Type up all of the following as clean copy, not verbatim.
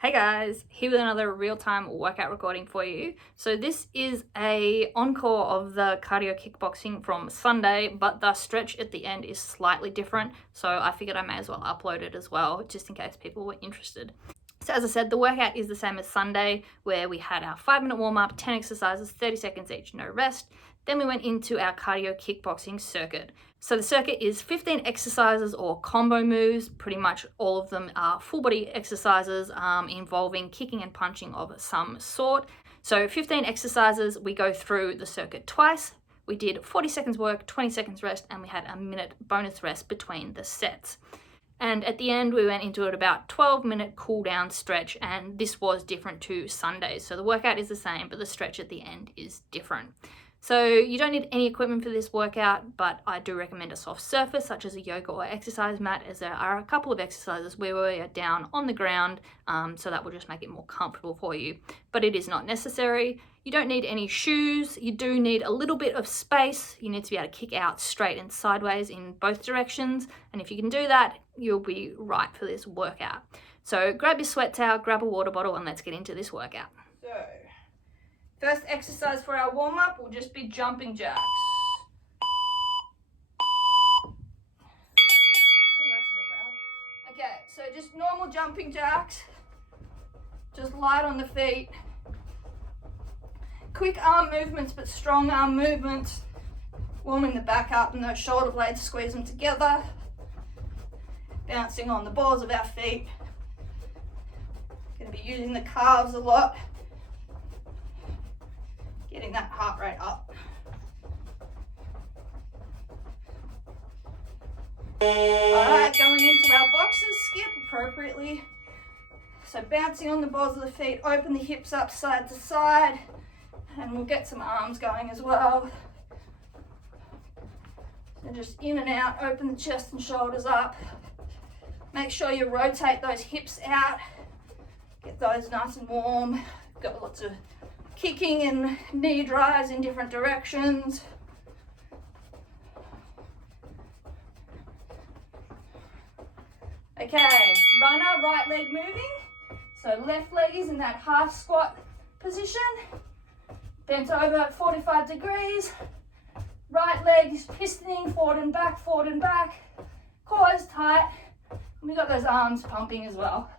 Hey guys, here with another real-time workout recording for you. So this is a encore of the cardio kickboxing from Sunday, but the stretch at the end is slightly different. So I figured I may as well upload it as well, just in case people were interested. So as I said, the workout is the same as Sunday, where we had our 5-minute warm-up, 10 exercises, 30 seconds each, no rest. Then we went into our cardio kickboxing circuit. So the circuit is 15 exercises or combo moves. Pretty much all of them are full body exercises involving kicking and punching of some sort. So 15 exercises, we go through the circuit twice. We did 40 seconds work, 20 seconds rest, and we had a minute bonus rest between the sets. And at the end, we went into it about 12-minute cool down stretch, and this was different to Sundays. So the workout is the same, but the stretch at the end is different. So you don't need any equipment for this workout, but I do recommend a soft surface such as a yoga or exercise mat, as there are a couple of exercises where we are down on the ground, so that will just make it more comfortable for you. But it is not necessary. You don't need any shoes. You do need a little bit of space. You need to be able to kick out straight and sideways in both directions. And if you can do that, you'll be right for this workout. So grab your sweat towel, grab a water bottle, and let's get into this workout. So first exercise for our warm-up will just be jumping jacks. Oh, that's a bit loud. Okay, so just normal jumping jacks. Just light on the feet. Quick arm movements, but strong arm movements. Warming the back up and those shoulder blades, squeeze them together. Bouncing on the balls of our feet. Going to be using the calves a lot. Getting that heart rate up. Alright, going into our boxes, skip appropriately. So bouncing on the balls of the feet, open the hips up side to side, and we'll get some arms going as well. So just in and out, open the chest and shoulders up. Make sure you rotate those hips out. Get those nice and warm. Got lots of kicking and knee drives in different directions. Okay, runner, right leg moving. So left leg is in that half squat position. Bent over at 45 degrees. Right leg is pistoning forward and back, forward and back. Core is tight. And we got those arms pumping as well.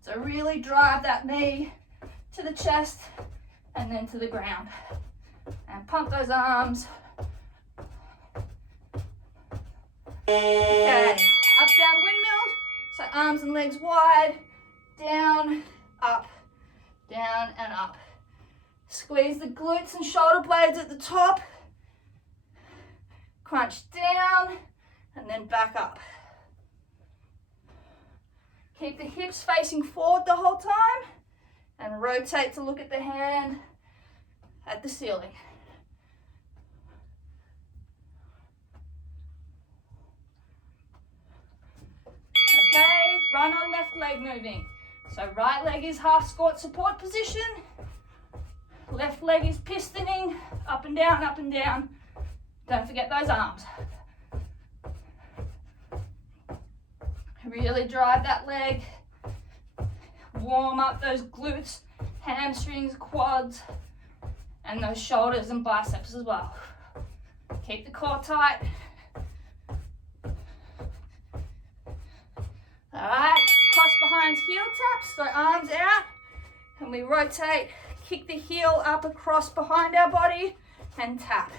So really drive that knee to the chest and then to the ground. And pump those arms. Okay, up, down, windmill. So arms and legs wide, down, up, down and up. Squeeze the glutes and shoulder blades at the top. Crunch down and then back up. Keep the hips facing forward the whole time and rotate to look at the hand at the ceiling. Okay, runner, left leg moving. So right leg is half squat support position. Left leg is pistoning up and down, up and down. Don't forget those arms. Really drive that leg. Warm up those glutes, hamstrings, quads, and those shoulders and biceps as well. Keep the core tight. Alright, cross behind heel taps, so arms out, and we rotate, kick the heel up across behind our body, and tap.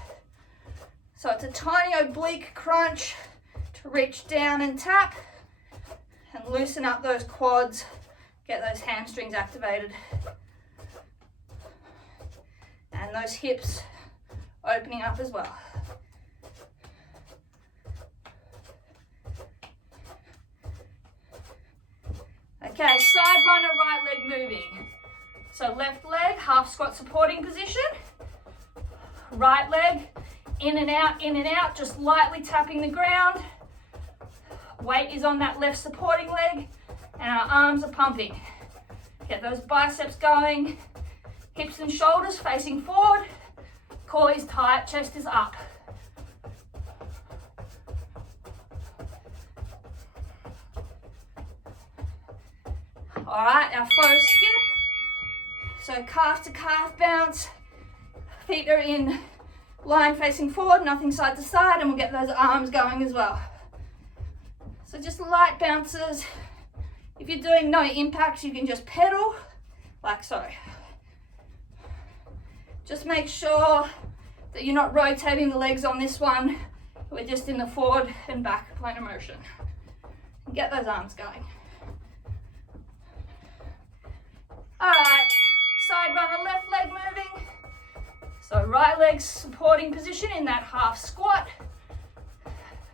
So it's a tiny oblique crunch to reach down and tap, and loosen up those quads, get those hamstrings activated, and those hips opening up as well. Okay, side runner, right leg moving. So left leg, half squat supporting position. Right leg, in and out, just lightly tapping the ground. Weight is on that left supporting leg, and our arms are pumping. Get those biceps going. Hips and shoulders facing forward. Core is tight, chest is up. All right, our faux skip. So calf to calf bounce. Feet are in line facing forward, nothing side to side, and we'll get those arms going as well. So just light bounces. If you're doing no impact, you can just pedal like so. Just make sure that you're not rotating the legs on this one. We're just in the forward and back plane of motion. Get those arms going. All right, side runner, left leg moving. So right leg supporting position in that half squat.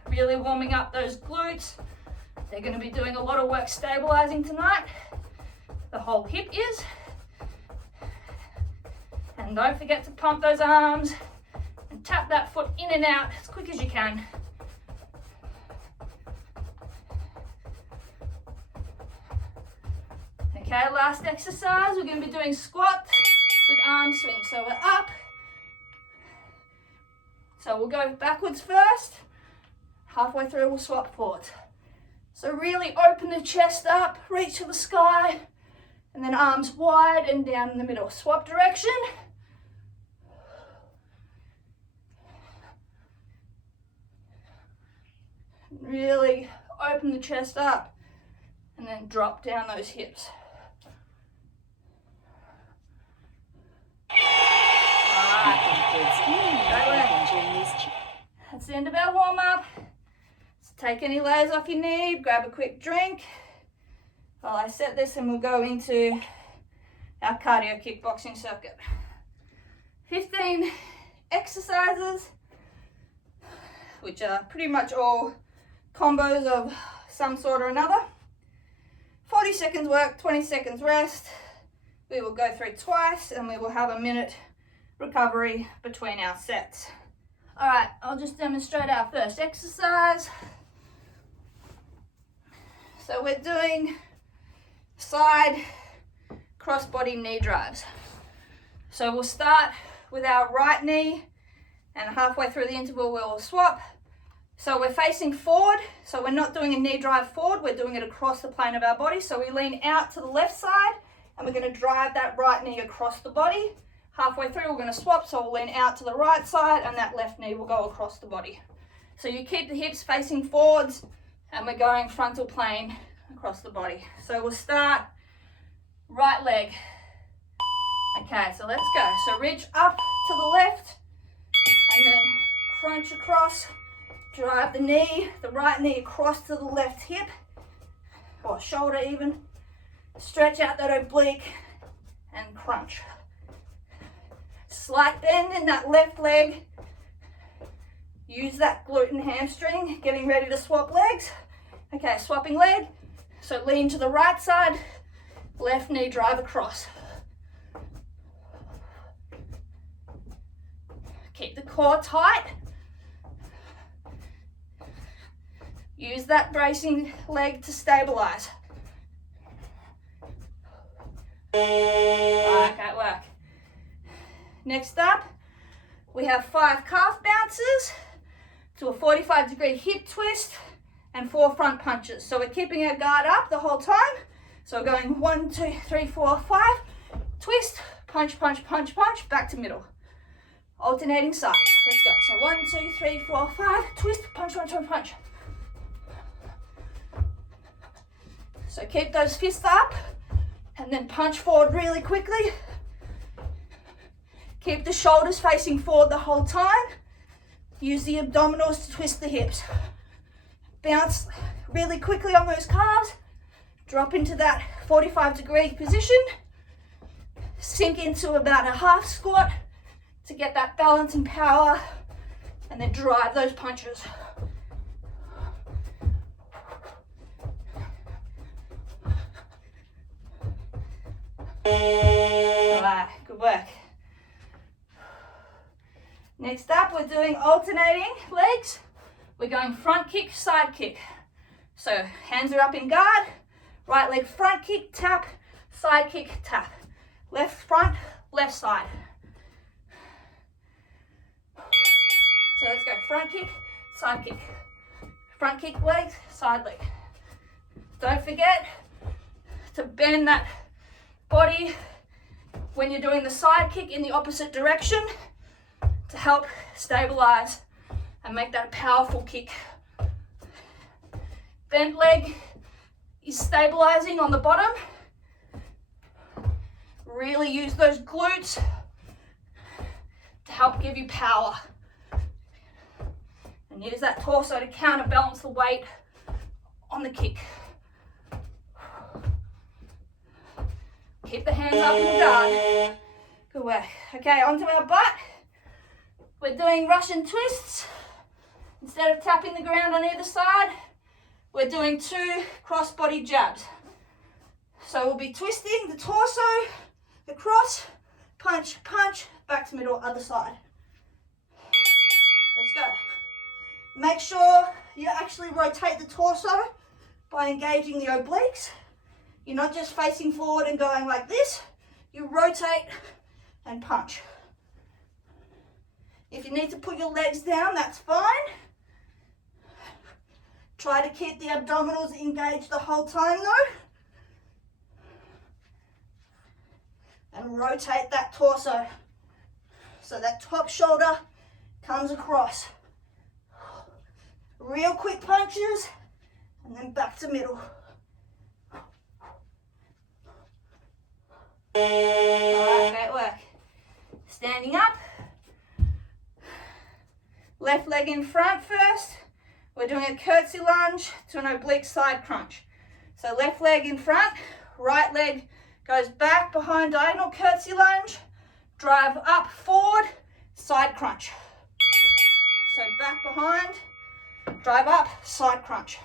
Really warming up those glutes. They're going to be doing a lot of work stabilizing tonight. The whole hip is. And don't forget to pump those arms and tap that foot in and out as quick as you can. Okay, last exercise, we're going to be doing squats with arm swing. So we're up. So we'll go backwards first. Halfway through, we'll swap forwards. So really open the chest up, reach to the sky, and then arms wide and down in the middle. Swap direction. Really open the chest up and then drop down those hips. That's the end of our warm-up. So take any layers off your knee, grab a quick drink while I set this, and we'll go into our cardio kickboxing circuit. 15 exercises, which are pretty much all combos of some sort or another. 40 seconds work, 20 seconds rest. We will go through twice and we will have a minute recovery between our sets. All right, I'll just demonstrate our first exercise. So we're doing side cross-body knee drives. So we'll start with our right knee, and halfway through the interval we'll swap. So we're facing forward, so we're not doing a knee drive forward, we're doing it across the plane of our body. So we lean out to the left side, and we're going to drive that right knee across the body. Halfway through, we're going to swap, so we'll lean out to the right side, and that left knee will go across the body. So you keep the hips facing forwards, and we're going frontal plane across the body. So we'll start right leg. Okay, so let's go. So reach up to the left, and then crunch across, drive the right knee across to the left hip, or shoulder even. Stretch out that oblique, and crunch. Slight bend in that left leg. Use that glute and hamstring, getting ready to swap legs. Okay, swapping leg. So lean to the right side, left knee drive across. Keep the core tight. Use that bracing leg to stabilize. Alright, great work. Next up, we have 5 calf bounces to a 45-degree hip twist and 4 front punches. So we're keeping our guard up the whole time. So we're going 1, 2, 3, 4, 5, twist, punch, punch, punch, punch, back to middle. Alternating sides. Let's go. So 1, 2, 3, 4, 5, twist, punch, punch, punch, punch. So keep those fists up and then punch forward really quickly. Keep the shoulders facing forward the whole time. Use the abdominals to twist the hips. Bounce really quickly on those calves. Drop into that 45-degree position. Sink into about a half squat to get that balance and power, and then drive those punches. All right, good work. Next up, we're doing alternating legs. We're going front kick, side kick. So hands are up in guard, right leg front kick, tap, side kick, tap. Left front, left side. So let's go front kick, side kick. Front kick legs, side leg. Don't forget to bend that body when you're doing the side kick in the opposite direction to help stabilize and make that a powerful kick. Bent leg is stabilizing on the bottom. Really use those glutes to help give you power. And use that torso to counterbalance the weight on the kick. Keep the hands up in guard. Good work. Okay, onto our butt. We're doing Russian twists. Instead of tapping the ground on either side, we're doing 2 cross-body jabs. So we'll be twisting the torso across, punch, punch, back to middle, other side. Let's go. Make sure you actually rotate the torso by engaging the obliques. You're not just facing forward and going like this. You rotate and punch. If you need to put your legs down, that's fine. Try to keep the abdominals engaged the whole time though. And rotate that torso so that top shoulder comes across. Real quick punches and then back to middle. Alright, great work. Standing up. Left leg in front first. We're doing a curtsy lunge to an oblique side crunch. So left leg in front, right leg goes back behind diagonal curtsy lunge, drive up, forward, side crunch. So back behind, drive up, side crunch.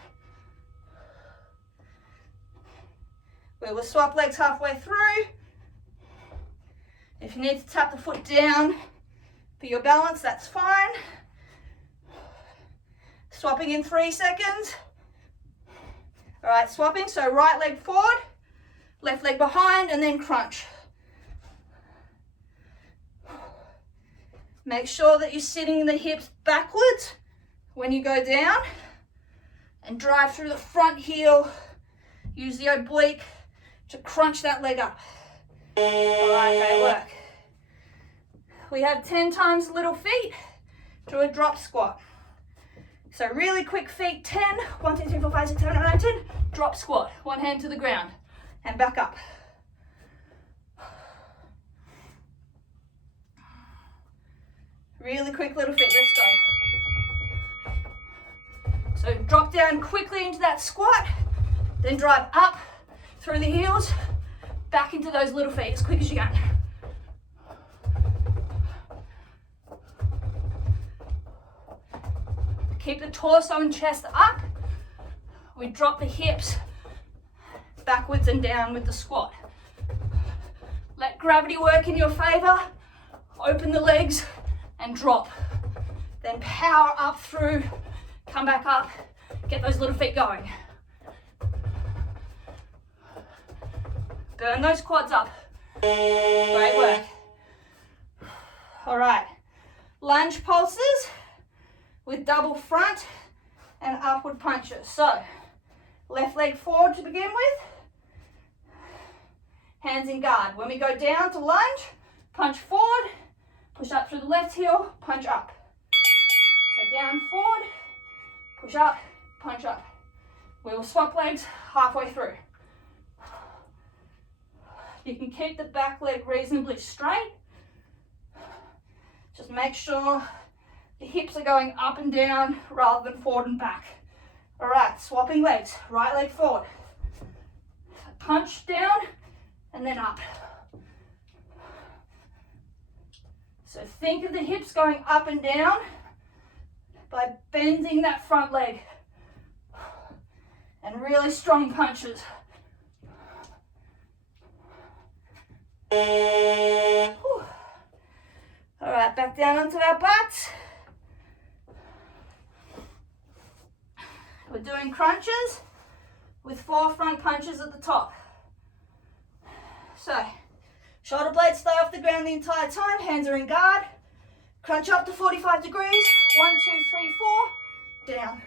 We will swap legs halfway through. If you need to tap the foot down for your balance, that's fine. Swapping in 3 seconds. All right, swapping, so right leg forward, left leg behind, and then crunch. Make sure that you're sitting the hips backwards when you go down and drive through the front heel. Use the oblique to crunch that leg up. All right, great work. We have 10 times little feet to a drop squat. So really quick feet, 10, 1, 2, 3, 4, 5, 6, 7, 8, 9, 10, drop squat, one hand to the ground and back up. Really quick little feet, let's go. So drop down quickly into that squat, then drive up through the heels, back into those little feet as quick as you can. Keep the torso and chest up. We drop the hips backwards and down with the squat. Let gravity work in your favor. Open the legs and drop. Then power up through, come back up, get those little feet going. Burn those quads up. Great work. All right, lunge pulses with double front and upward punches. So, left leg forward to begin with, hands in guard. When we go down to lunge, punch forward, push up through the left heel, punch up. So down, forward, push up, punch up. We will swap legs halfway through. You can keep the back leg reasonably straight. Just make sure the hips are going up and down rather than forward and back. All right, swapping legs. Right leg forward. Punch down and then up. So think of the hips going up and down by bending that front leg. And really strong punches. Whew. All right, back down onto our butts. We're doing crunches with 4 front punches at the top. So, shoulder blades stay off the ground the entire time, hands are in guard. Crunch up to 45 degrees, 1, 2, 3, 4, down.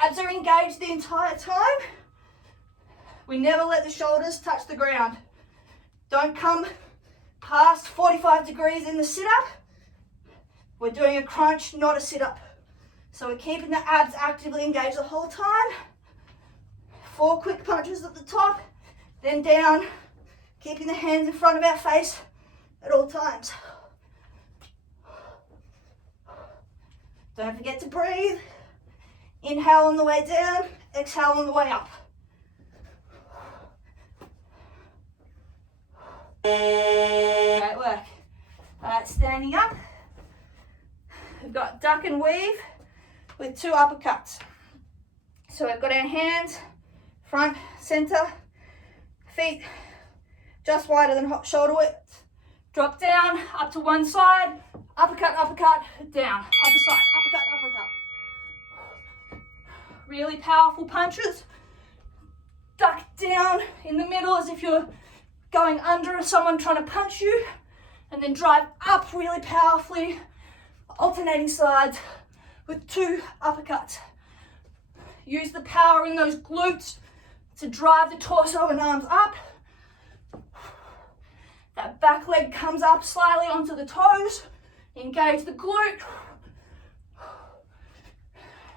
Abs are engaged the entire time. We never let the shoulders touch the ground. Don't come past 45 degrees in the sit-up. We're doing a crunch, not a sit-up. So we're keeping the abs actively engaged the whole time. 4 quick punches at the top, then down, keeping the hands in front of our face at all times. Don't forget to breathe. Inhale on the way down, exhale on the way up. Great work. All right, standing up. We've got duck and weave with 2 uppercuts. So we've got our hands, front, center, feet just wider than shoulder width. Drop down, up to one side, uppercut, uppercut, down, upper side, uppercut, uppercut. Really powerful punches. Duck down in the middle as if you're going under someone trying to punch you, and then drive up really powerfully, alternating sides with 2 uppercuts. Use the power in those glutes to drive the torso and arms up. That back leg comes up slightly onto the toes. Engage the glute.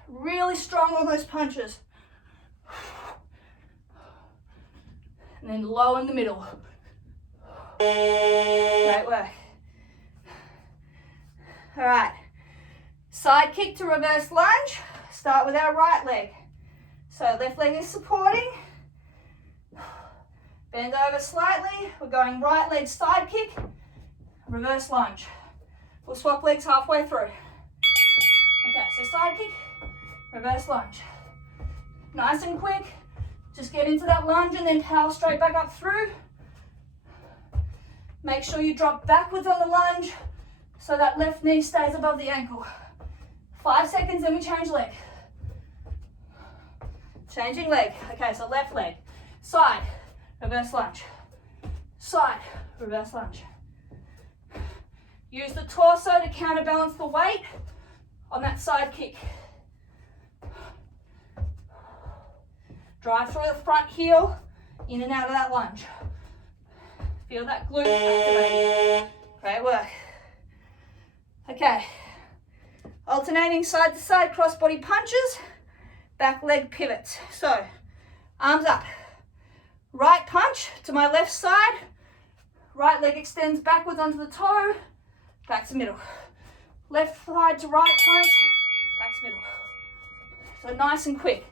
Really strong on those punches. And then low in the middle. Great work. All right. Side kick to reverse lunge. Start with our right leg. So left leg is supporting. Bend over slightly. We're going right leg side kick, reverse lunge. We'll swap legs halfway through. Okay, so side kick, reverse lunge. Nice and quick. Just get into that lunge and then power straight back up through. Make sure you drop backwards on the lunge so that left knee stays above the ankle. 5 seconds, then we change leg. Changing leg. Okay, so left leg. Side, reverse lunge. Side, reverse lunge. Use the torso to counterbalance the weight on that side kick. Drive through the front heel, in and out of that lunge. Feel that glute activating. Great work. Okay. Alternating side to side crossbody punches, back leg pivots. So, arms up. Right punch to my left side. Right leg extends backwards onto the toe, back to middle. Left side to right punch, back to middle. So nice and quick.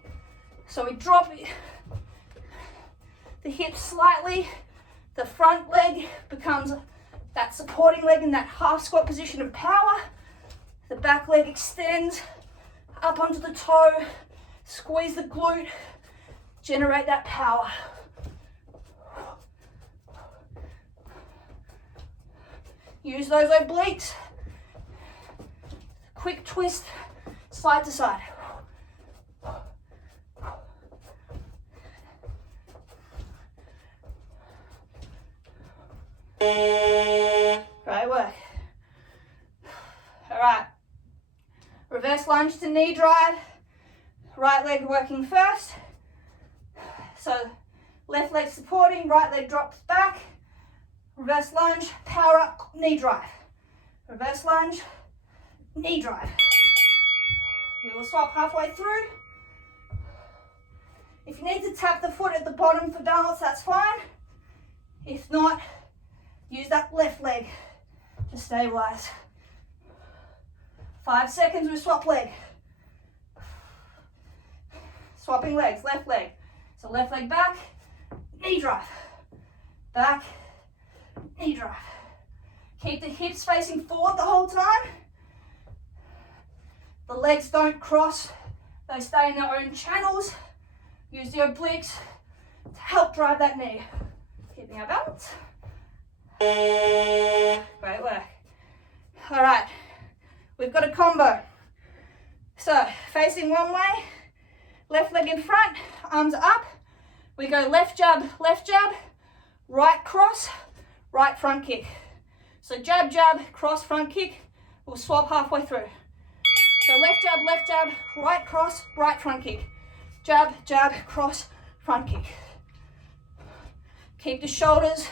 So we drop the hips slightly. The front leg becomes that supporting leg in that half squat position of power. The back leg extends up onto the toe. Squeeze the glute. Generate that power. Use those obliques. Quick twist, side to side. Great work. All right. Reverse lunge to knee drive. Right leg working first. So left leg supporting, right leg drops back. Reverse lunge, power up, knee drive. Reverse lunge, knee drive. We will swap halfway through. If you need to tap the foot at the bottom for balance, that's fine. If not, use that left leg to stabilize. 5 seconds, we swap leg. Swapping legs, left leg. So left leg back, knee drive. Back, knee drive. Keep the hips facing forward the whole time. The legs don't cross, they stay in their own channels. Use the obliques to help drive that knee. Keeping our balance. Great work. All right, we've got a combo. So facing one way, left leg in front, arms up. We go left jab, right cross, right front kick. So jab, cross, front kick. We'll swap halfway through. So left jab, right cross, right front kick. Jab, cross, front kick. Keep the shoulders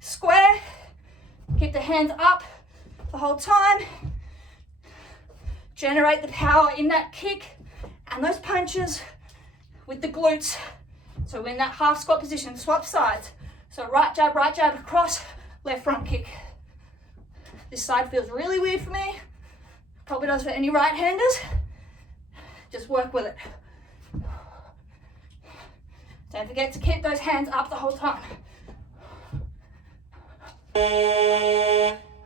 square. Keep the hands up the whole time. Generate the power in that kick and those punches with the glutes. So in that half squat position, swap sides. So right jab across, left front kick. This side feels really weird for me. Probably does for any right-handers. Just work with it. Don't forget to keep those hands up the whole time. All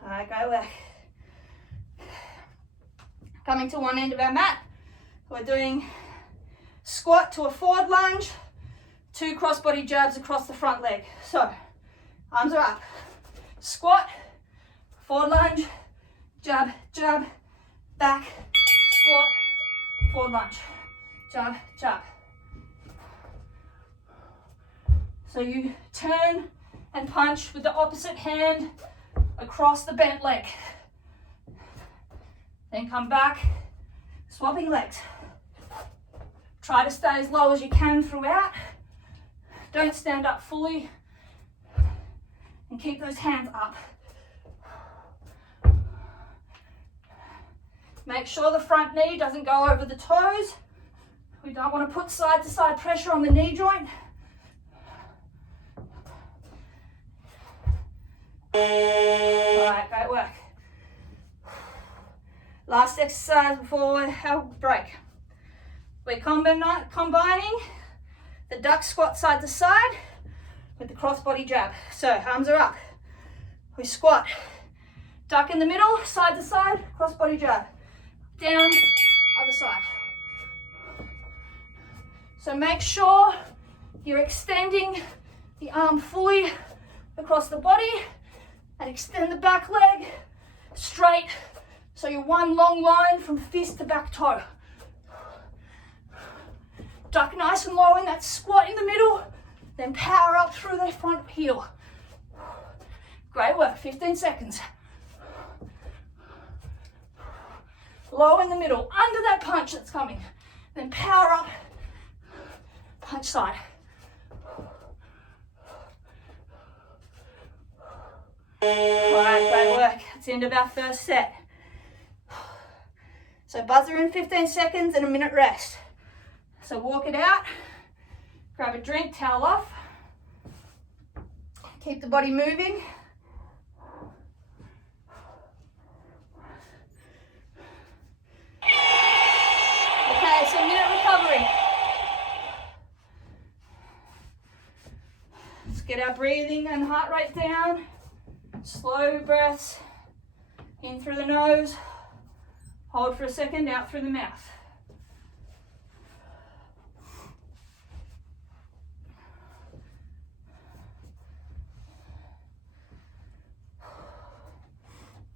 right, go back. Coming to one end of our mat, we're doing squat to a forward lunge, 2 crossbody jabs across the front leg. So, arms are up. Squat, forward lunge, jab, jab, back, squat, forward lunge, jab, jab. So you turn and punch with the opposite hand across the bent leg. Then come back, swapping legs. Try to stay as low as you can throughout. Don't stand up fully. And keep those hands up. Make sure the front knee doesn't go over the toes. We don't want to put side to side pressure on the knee joint. Alright, great work. Last exercise before our break. We're combining the duck squat side to side with the crossbody jab. So arms are up. We squat. Duck in the middle, side to side, crossbody jab. Down, other side. So make sure you're extending the arm fully across the body and extend the back leg straight. So you're one long line from fist to back toe. Duck nice and low in that squat in the middle, then power up through the front heel. Great work, 15 seconds. Low in the middle, under that punch that's coming. Then power up, punch side. All right, great work. That's the end of our first set. So buzzer in 15 seconds and a minute rest. So walk it out, grab a drink, towel off. Keep the body moving. Okay, so minute recovery. Let's get our breathing and heart rate down. Slow breaths in through the nose. Hold for a second, out through the mouth.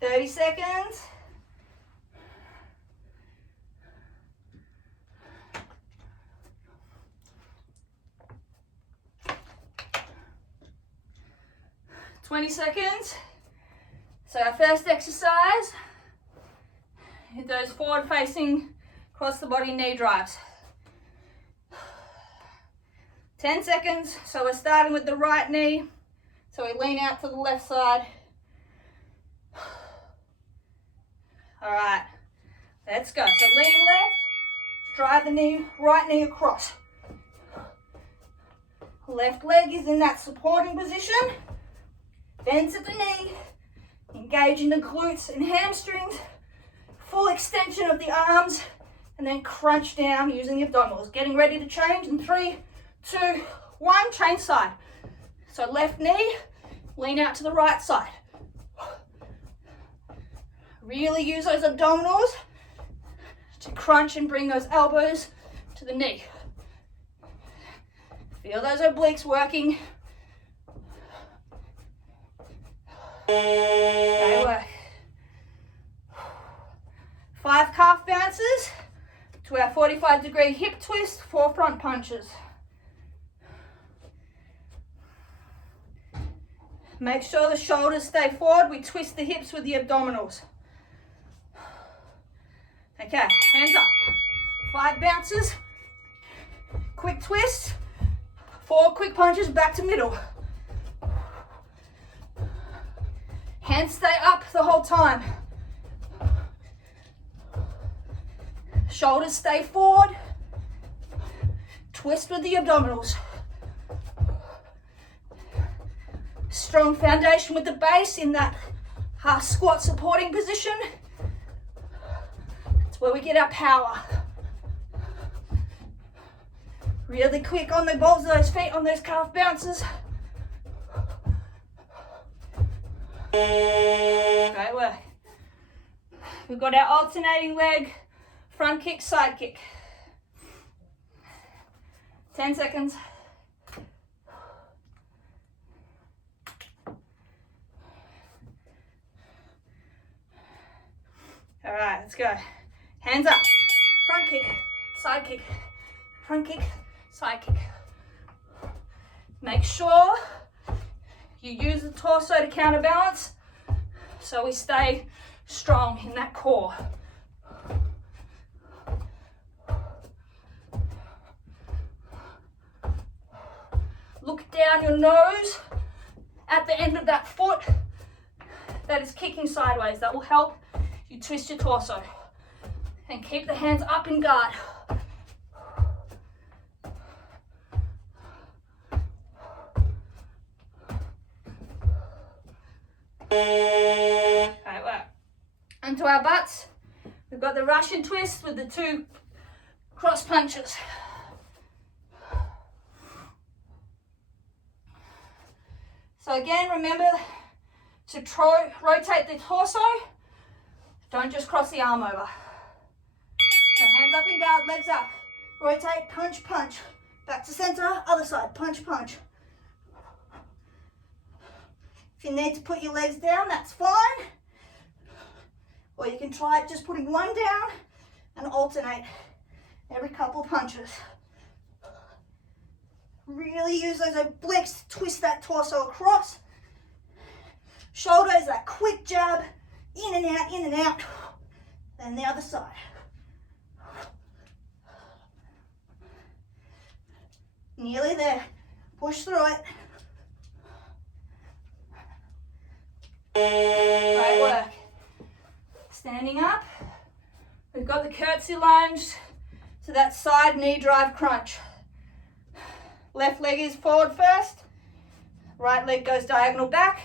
"30 seconds. "20 seconds. So our first exercise, those forward facing across the body knee drives. 10 seconds. So we're starting with the right knee. So we lean out to the left side. All right, let's go. So lean left, drive the knee, right knee across. Left leg is in that supporting position. Bends at the knee, engaging the glutes and hamstrings. Full extension of the arms, and then crunch down using the abdominals. Getting ready to change in 3, 2, 1, change side. So left knee, lean out to the right side. Really use those abdominals to crunch and bring those elbows to the knee. Feel those obliques working. Great work. 5 calf bounces to our 45-degree hip twist, 4 front punches. Make sure the shoulders stay forward. We twist the hips with the abdominals. Okay, hands up. 5 bounces, quick twist, 4 quick punches back to middle. Hands stay up the whole time. Shoulders stay forward. Twist with the abdominals. Strong foundation with the base in that half squat supporting position. That's where we get our power. Really quick on the balls of those feet, on those calf bounces. Great work. We've got our alternating leg, front kick, side kick. 10 seconds. All right, let's go. Hands up. Front kick, side kick. Front kick, side kick. Make sure you use the torso to counterbalance so we stay strong in that core. Look down your nose at the end of that foot that is kicking sideways. That will help you twist your torso. And keep the hands up in guard. Right, well, onto our butts. We've got the Russian twist with the 2 cross punches. So again, remember to rotate the torso. Don't just cross the arm over. So hands up in guard, legs up. Rotate, punch, punch. Back to center, other side, punch, punch. If you need to put your legs down, that's fine. Or you can try it just putting one down and alternate every couple of punches. Really use those obliques to twist that torso across. Shoulders, that quick jab, in and out, in and out. Then the other side. Nearly there. Push through it. Great work. Standing up. We've got the curtsy lunge to that side knee drive crunch. Left leg is forward first. Right leg goes diagonal back.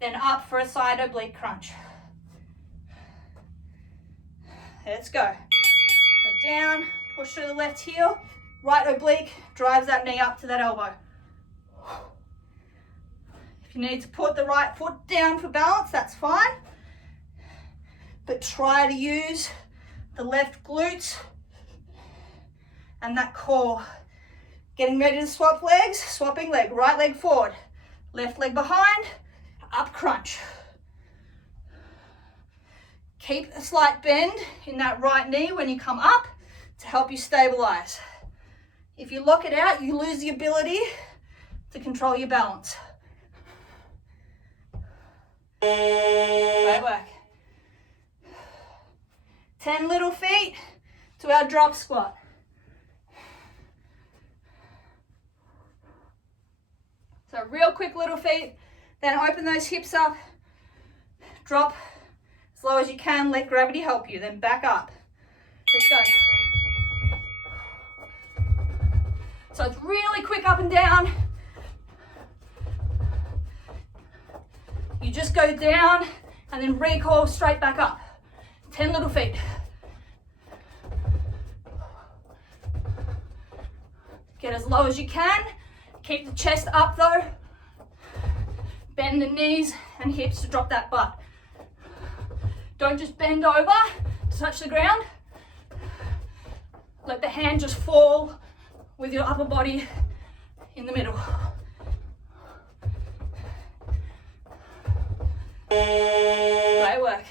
Then up for a side oblique crunch. Let's go. So down, push through the left heel. Right oblique drives that knee up to that elbow. If you need to put the right foot down for balance, that's fine. But try to use the left glutes and that core. Getting ready to swap legs, swapping leg. Right leg forward, left leg behind, up crunch. Keep a slight bend in that right knee when you come up to help you stabilize. If you lock it out, you lose the ability to control your balance. Great work. 10 little feet to our drop squat. So real quick little feet, then open those hips up, drop as low as you can, let gravity help you, then back up. Let's go. So it's really quick up and down. You just go down and then recoil straight back up. 10 little feet. Get as low as you can. Keep the chest up though. Bend the knees and hips to drop that butt. Don't just bend over to touch the ground. Let the hand just fall with your upper body in the middle. Great work.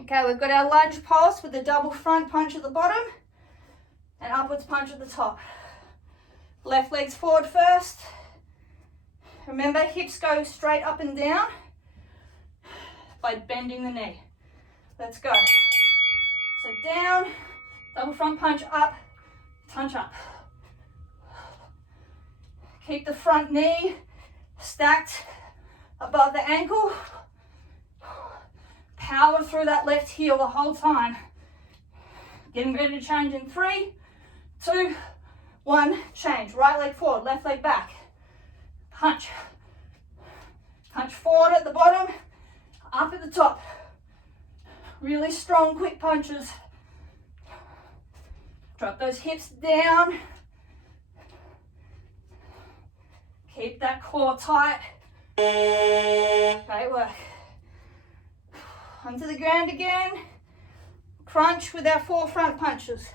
Okay, we've got our lunge pulse with the double front punch at the bottom and upwards punch at the top. Left leg's forward first. Remember, hips go straight up and down by bending the knee. Let's go. So down, double front punch up, punch up. Keep the front knee stacked above the ankle. Power through that left heel the whole time. Getting ready to change in 3, 2, 1, change. Right leg forward, left leg back. Punch. Punch forward at the bottom, up at the top. Really strong, quick punches. Drop those hips down. Keep that core tight. Great work. Onto the ground again. Crunch with our 4 front punches.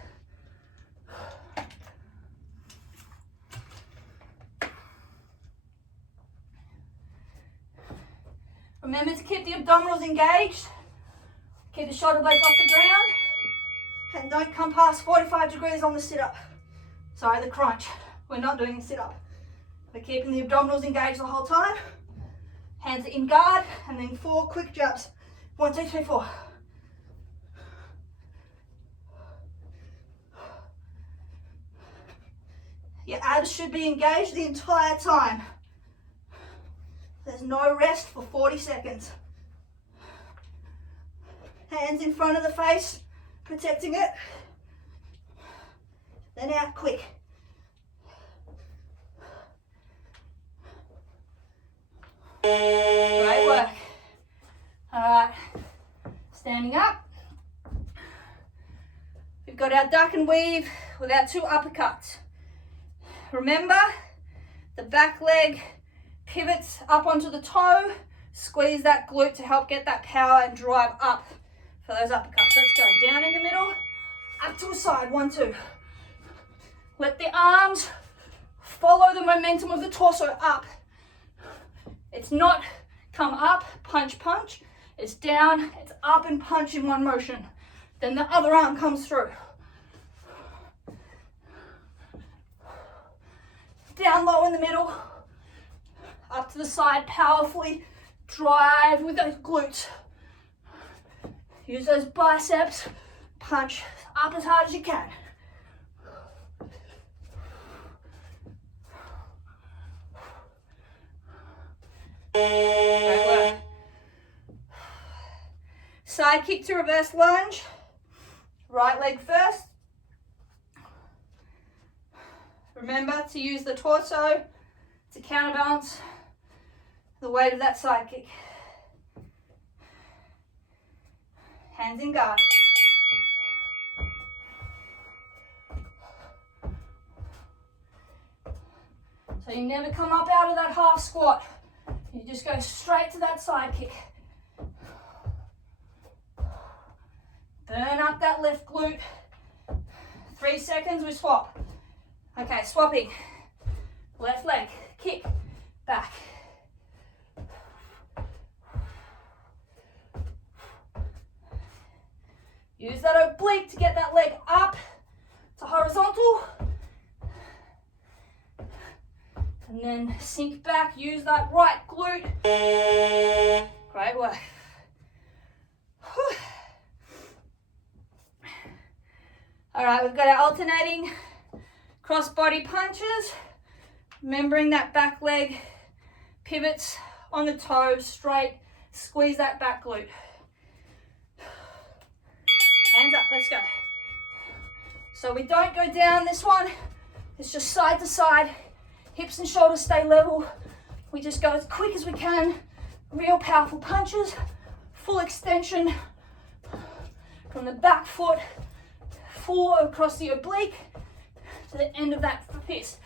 Remember to keep the abdominals engaged. Keep the shoulder blades off the ground. And don't come past 45 degrees on the sit-up. Sorry, the crunch. We're not doing the sit-up. We're keeping the abdominals engaged the whole time. Hands are in guard, and then 4 quick jabs. 1, 2, 3, 4. Your abs should be engaged the entire time. There's no rest for 40 seconds. Hands in front of the face, protecting it. Then out quick. Great work. All right, standing up. We've got our duck and weave with our 2 uppercuts. Remember, the back leg pivots up onto the toe. Squeeze that glute to help get that power and drive up for those uppercuts. Let's go. Down in the middle, up to a side. 1, 2. Let the arms follow the momentum of the torso up. It's not come up, punch, punch. It's down, it's up and punch in one motion. Then the other arm comes through. Down low in the middle, up to the side, powerfully drive with those glutes. Use those biceps, punch up as hard as you can. Great work. Side kick to reverse lunge. Right leg first. Remember to use the torso to counterbalance the weight of that side kick. Hands in guard. So you never come up out of that half squat. You just go straight to that side kick. Burn up that left glute. 3 seconds, we swap. Okay, swapping. Left leg, kick, back. Use that oblique to get that leg up to horizontal. And then sink back, use that right glute. Great work. Whew. All right, we've got our alternating cross-body punches. Remembering that back leg pivots on the toes, straight. Squeeze that back glute. Hands up, let's go. So we don't go down this one. It's just side to side. Hips and shoulders stay level. We just go as quick as we can. Real powerful punches. Full extension from the back foot, full across the oblique to the end of that fist.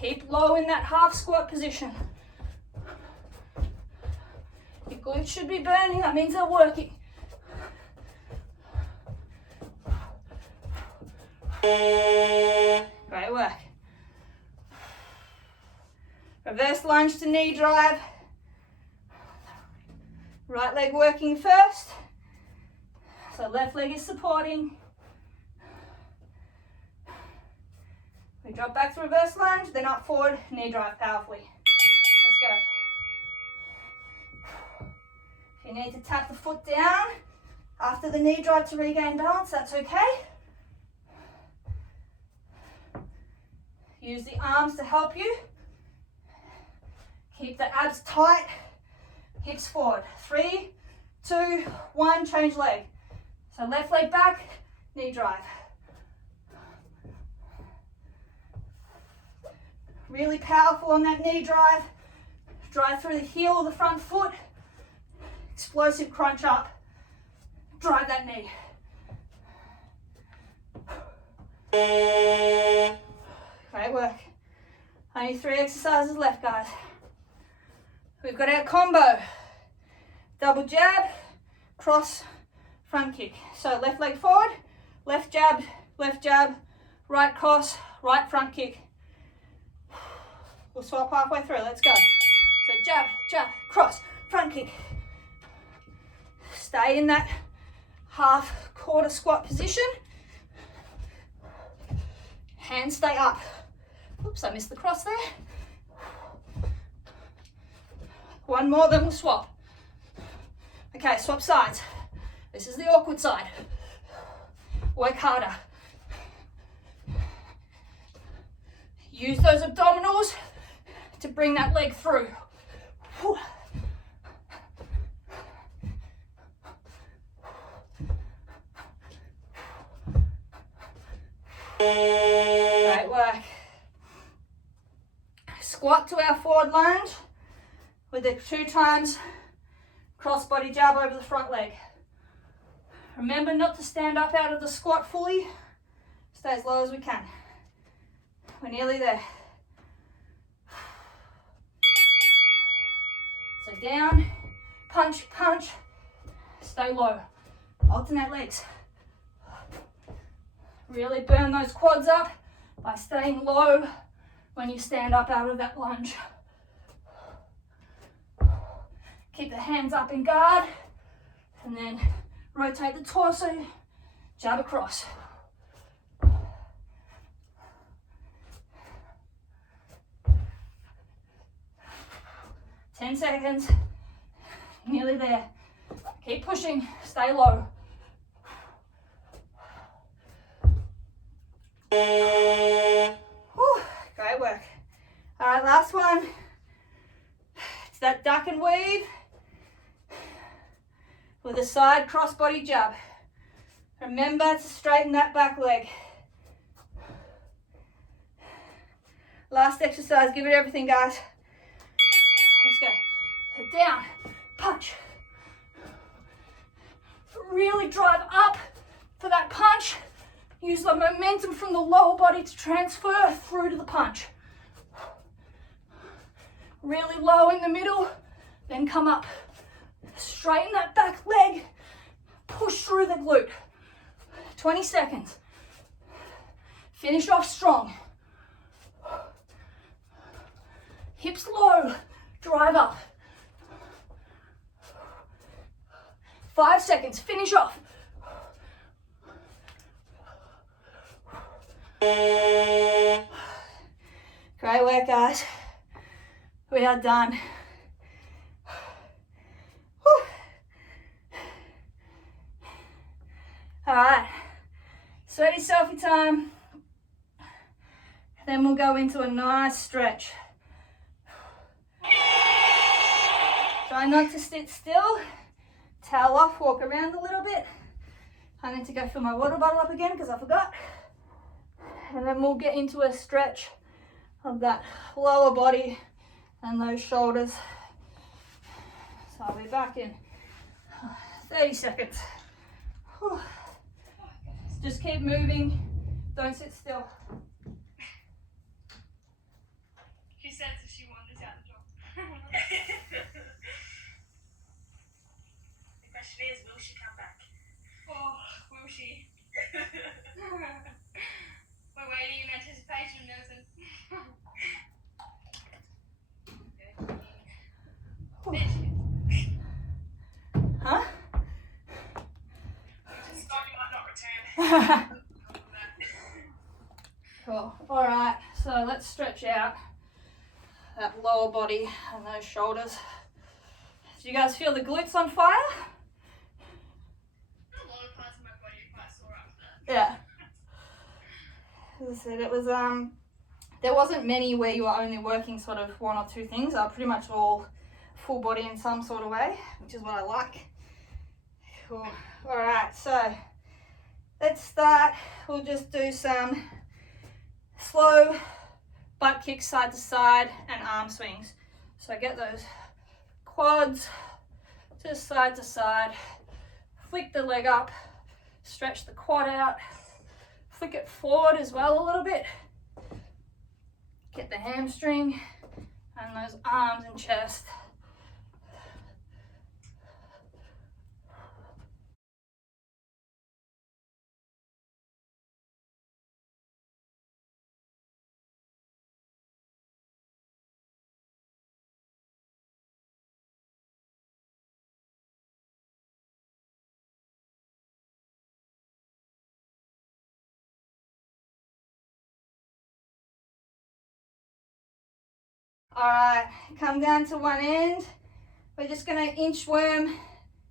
Keep low in that half squat position. Your glutes should be burning, that means they're working. Great work. Reverse lunge to knee drive. Right leg working first. So left leg is supporting. We drop back to reverse lunge, then up forward, knee drive powerfully. Let's go. If you need to tap the foot down after the knee drive to regain balance, that's okay. Use the arms to help you. Keep the abs tight, hips forward. 3, 2, 1, change leg. So left leg back, knee drive. Really powerful on that knee drive. Drive through the heel of the front foot. Explosive crunch up. Drive that knee. Great work. Only 3 exercises left, guys. We've got our combo. Double jab, cross, front kick. So left leg forward, left jab, right cross, right front kick. We'll swap halfway through, let's go. So jab, jab, cross, front kick. Stay in that half quarter squat position. Hands stay up. Oops, I missed the cross there. One more, then we'll swap. Okay, swap sides. This is the awkward side. Work harder. Use those abdominals to bring that leg through. Great work. Squat to our forward lunge with the 2 times cross body jab over the front leg. Remember not to stand up out of the squat fully. Stay as low as we can. We're nearly there. So down, punch, punch, stay low. Alternate legs. Really burn those quads up by staying low when you stand up out of that lunge. Keep the hands up in guard and then rotate the torso, jab across. Ten seconds, nearly there. Keep pushing, stay low. Whew, great work. All right, last one. It's that duck and weave with a side cross body jab. Remember to straighten that back leg. Last exercise, give it everything, guys. Let's go. So down, punch. Really drive up for that punch. Use the momentum from the lower body to transfer through to the punch. Really low in the middle, then come up. Straighten that back leg, push through the glute. 20 seconds. Finish off strong. Hips low, drive up. 5 seconds, finish off. Great work, guys. We are done. Whew. All right, sweaty selfie time. Then we'll go into a nice stretch. Try not to sit still. Towel off, walk around a little bit. I need to go fill my water bottle up again because I forgot. And then we'll get into a stretch of that lower body and those shoulders. So I'll be back in 30 seconds. Whew. Just keep moving, don't sit still. She says if she wanders out the door. The question is, will she come back? Oh, will she? We're waiting in anticipation, Nelson. Huh? Just thought you might not return. Cool. All right, so let's stretch out that lower body and those shoulders. Do you guys feel the glutes on fire? A lot of parts of my body are quite sore after that. Yeah. As I said, it was there wasn't many where you were only working sort of one or two things. Are pretty much all full body in some sort of way, which is what I like. Cool. All right, so let's start. We'll just do some slow butt kicks side to side and arm swings. So get those quads just side to side, flick the leg up, stretch the quad out, flick it forward as well a little bit. Get the hamstring and those arms and chest. All right, come down to one end. We're just gonna inchworm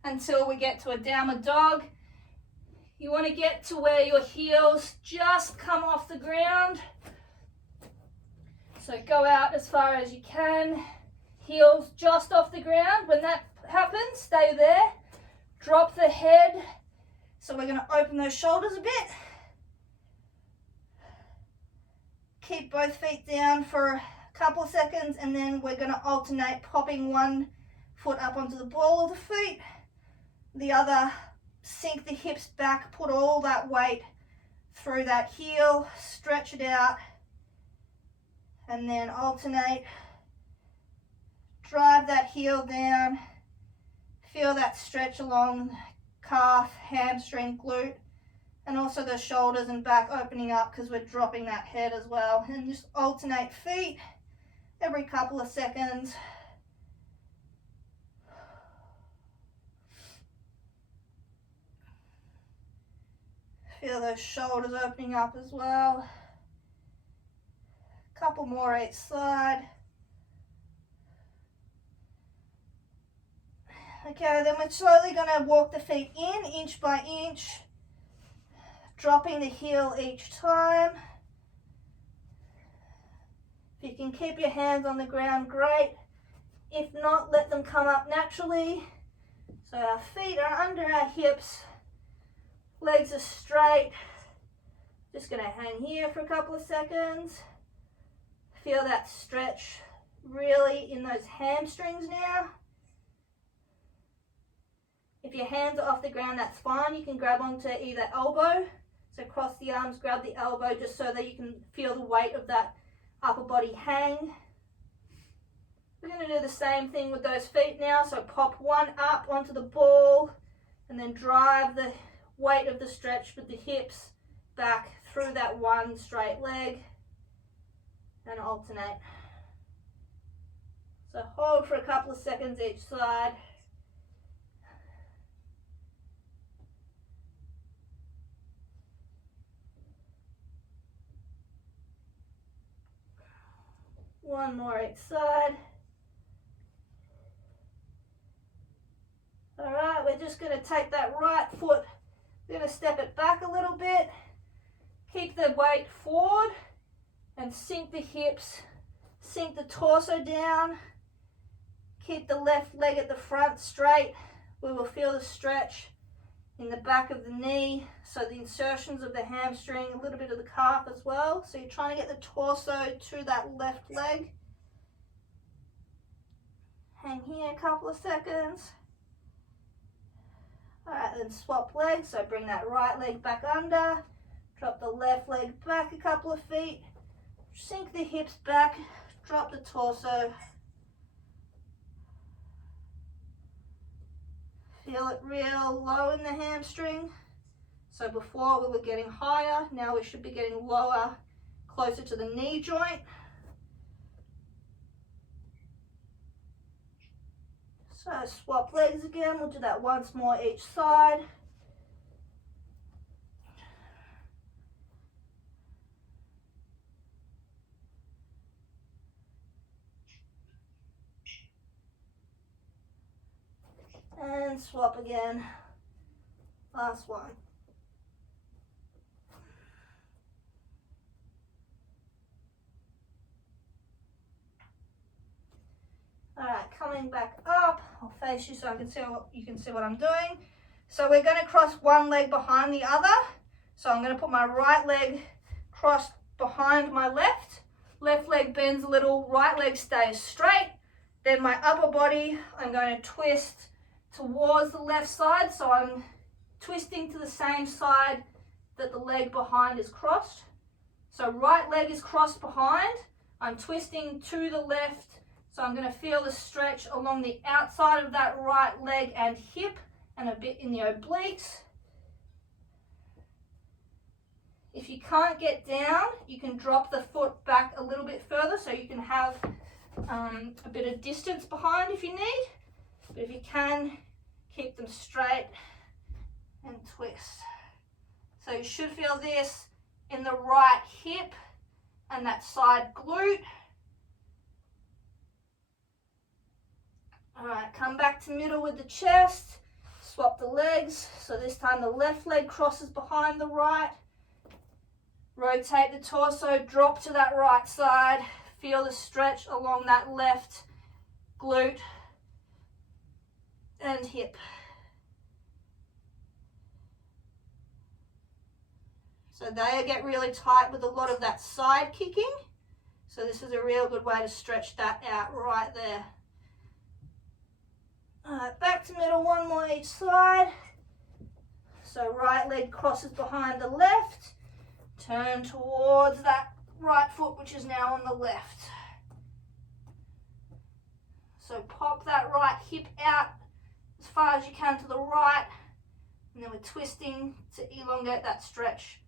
until we get to a downward dog. You wanna get to where your heels just come off the ground. So go out as far as you can. Heels just off the ground. When that happens, stay there. Drop the head. So we're gonna open those shoulders a bit. Keep both feet down for a couple of seconds, and then we're going to alternate popping one foot up onto the ball of the feet, the other sink the hips back, put all that weight through that heel, stretch it out, and then alternate, drive that heel down, feel that stretch along calf, hamstring, glute, and also the shoulders and back opening up because we're dropping that head as well. And just alternate feet every couple of seconds. Feel those shoulders opening up as well. Couple more each side. Okay, then we're slowly going to walk the feet in, inch by inch, dropping the heel each time. If you can keep your hands on the ground, great. If not, let them come up naturally. So our feet are under our hips, legs are straight. Just going to hang here for a couple of seconds. Feel that stretch really in those hamstrings now. If your hands are off the ground, that's fine. You can grab onto either elbow. So cross the arms, grab the elbow just so that you can feel the weight of that upper body hang. We're going to do the same thing with those feet now. So pop one up onto the ball and then drive the weight of the stretch with the hips back through that one straight leg and alternate. So hold for a couple of seconds each side. One more each side. All right, we're just going to take that right foot, we're going to step it back a little bit, keep the weight forward and sink the hips, sink the torso down, keep the left leg at the front straight. We will feel the stretch in the back of the knee, so the insertions of the hamstring, a little bit of the calf as well. So you're trying to get the torso to that left leg. Hang here a couple of seconds. All right, then swap legs. So bring that right leg back under, drop the left leg back a couple of feet, sink the hips back, drop the torso. Feel it real low in the hamstring. So before we were getting higher, now we should be getting lower, closer to the knee joint. So swap legs again, we'll do that once more each side. And swap again. Last one. All right, coming back up. I'll face you so you can see what I'm doing. So we're going to cross one leg behind the other. So I'm going to put my right leg crossed behind my left. Left leg bends a little, right leg stays straight. Then my upper body, I'm going to twist towards the left side. So I'm twisting to the same side that the leg behind is crossed. So right leg is crossed behind. I'm twisting to the left. So I'm going to feel the stretch along the outside of that right leg and hip and a bit in the obliques. If you can't get down, you can drop the foot back a little bit further so you can have a bit of distance behind if you need. But if you can, keep them straight and twist. So you should feel this in the right hip and that side glute. All right, come back to middle with the chest, swap the legs. So this time the left leg crosses behind the right. Rotate the torso, drop to that right side. Feel the stretch along that left glute and hip. So they get really tight with a lot of that side kicking. So this is a real good way to stretch that out right there. All right, back to middle, one more each side. So right leg crosses behind the left. Turn towards that right foot, which is now on the left. So pop that right hip out as far as you can to the right. And then we're twisting to elongate that stretch.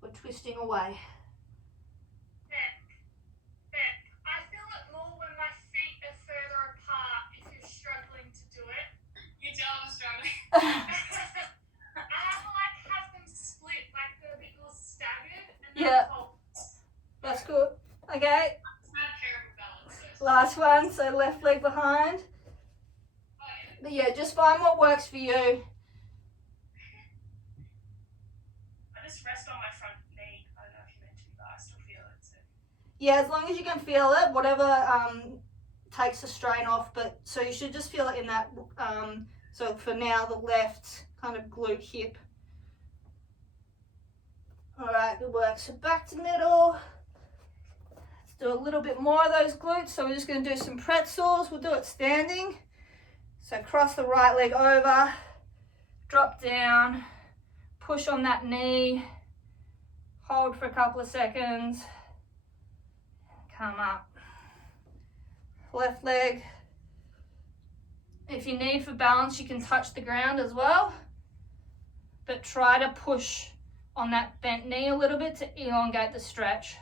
We're twisting away. I feel it more when my feet are further apart if you're struggling to do it. You tell I'm struggling. I have to have them split, like they're a bit more staggered. And then Yeah. hold. That's good. Okay, I have terrible balance. So. last one. So left leg behind. Oh, yeah. But yeah, just find what works for you. I just rest on my front knee. I don't know if you meant to, but I still feel it. So. Yeah, as long as you can feel it, whatever takes the strain off. But so you should just feel it in that. So for now, the left kind of glute hip. All right, good work. So back to middle. Let's do a little bit more of those glutes. So we're just going to do some pretzels. We'll do it standing. So cross the right leg over, drop down, push on that knee, hold for a couple of seconds, come up. Left leg. If you need for balance, you can touch the ground as well, but try to push on that bent knee a little bit to elongate the stretch.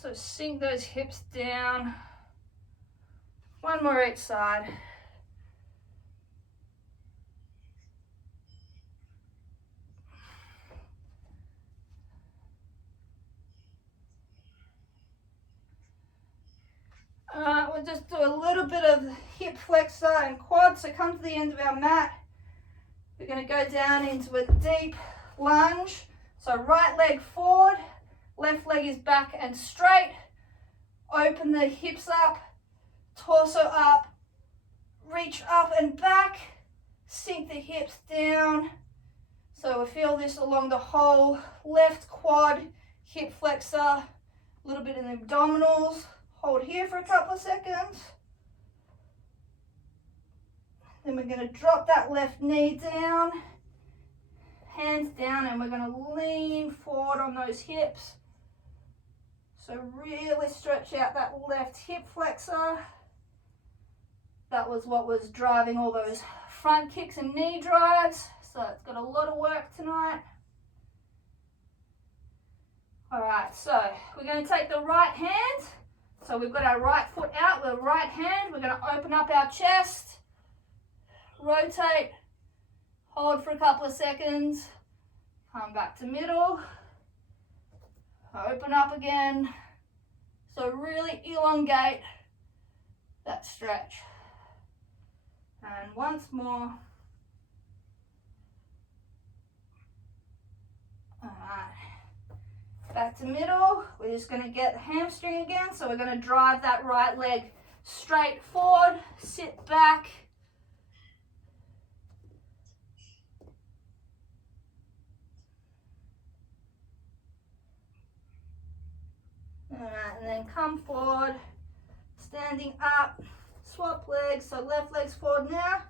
So sink those hips down. One more each side. We'll just do a little bit of hip flexor and quad. So come to the end of our mat. We're going to go down into a deep lunge. So right leg forward, left leg is back and straight. Open the hips up, torso up, reach up and back, sink the hips down. So we feel this along the whole left quad, hip flexor, a little bit in the abdominals. Hold here for a couple of seconds. Then we're going to drop that left knee down, hands down, and we're going to lean forward on those hips. So really stretch out that left hip flexor. That was what was driving all those front kicks and knee drives. So it's got a lot of work tonight. All right, so we're going to take the right hand. So we've got our right foot out with the right hand. We're going to open up our chest, rotate, hold for a couple of seconds, come back to middle, open up again. So really elongate that stretch. And once more. Alright. Back to middle. We're just going to get the hamstring again. So we're going to drive that right leg straight forward, sit back. Alright, and then come forward, standing up, swap legs. So left leg's forward now,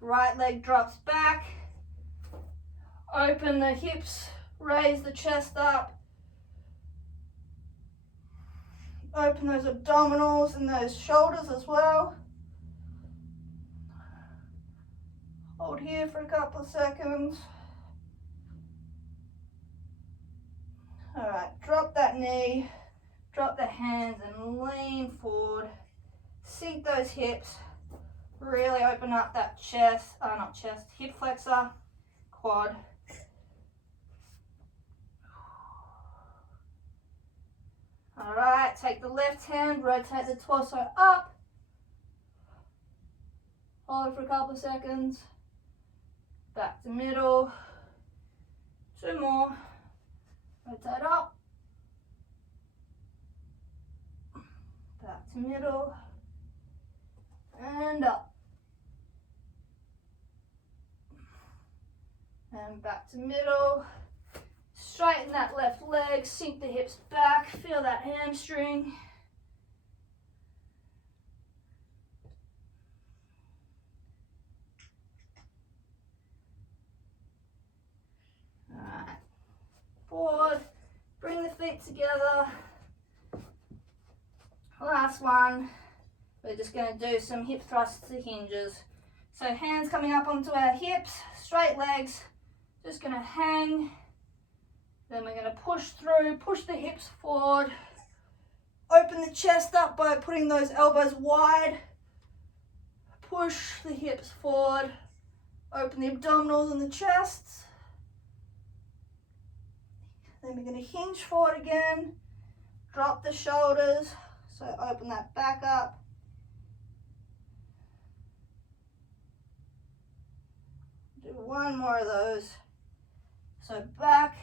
right leg drops back. Open the hips, raise the chest up. Open those abdominals and those shoulders as well. Hold here for a couple of seconds. Alright, drop that knee, drop the hands and lean forward. Sink those hips. Really open up that chest, hip flexor, quad. Alright, take the left hand, rotate the torso up. Hold it for a couple of seconds. Back to middle. 2 more. Rotate up. Back to middle. And up. And back to middle. Straighten that left leg, sink the hips back, feel that hamstring. Alright. Forward, bring the feet together. Last one. We're just going to do some hip thrusts to hinges. So hands coming up onto our hips, straight legs, just going to hang. Then we're going to push through, push the hips forward, open the chest up by putting those elbows wide, push the hips forward, open the abdominals and the chests. Then we're going to hinge forward again, drop the shoulders, so open that back up. Do 1 more of those. So back.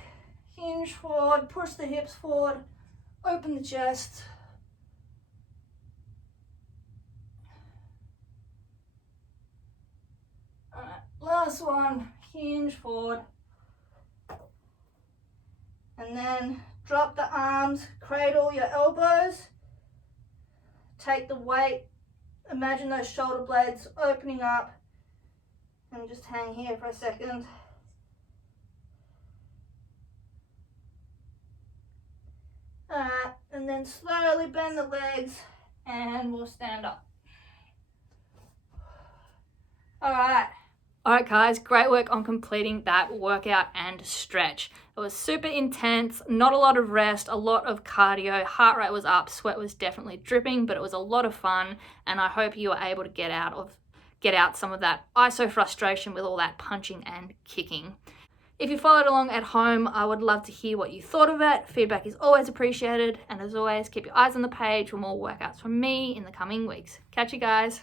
Hinge forward, push the hips forward, open the chest. Alright, last one, hinge forward. And then drop the arms, cradle your elbows. Take the weight, imagine those shoulder blades opening up. And just hang here for a second. Alright, and then slowly bend the legs and we'll stand up. Alright. Alright guys, great work on completing that workout and stretch. It was super intense, not a lot of rest, a lot of cardio, heart rate was up, sweat was definitely dripping, but it was a lot of fun and I hope you were able to get out some of that ISO frustration with all that punching and kicking. If you followed along at home, I would love to hear what you thought of it. Feedback is always appreciated. And as always, keep your eyes on the page for more workouts from me in the coming weeks. Catch you guys.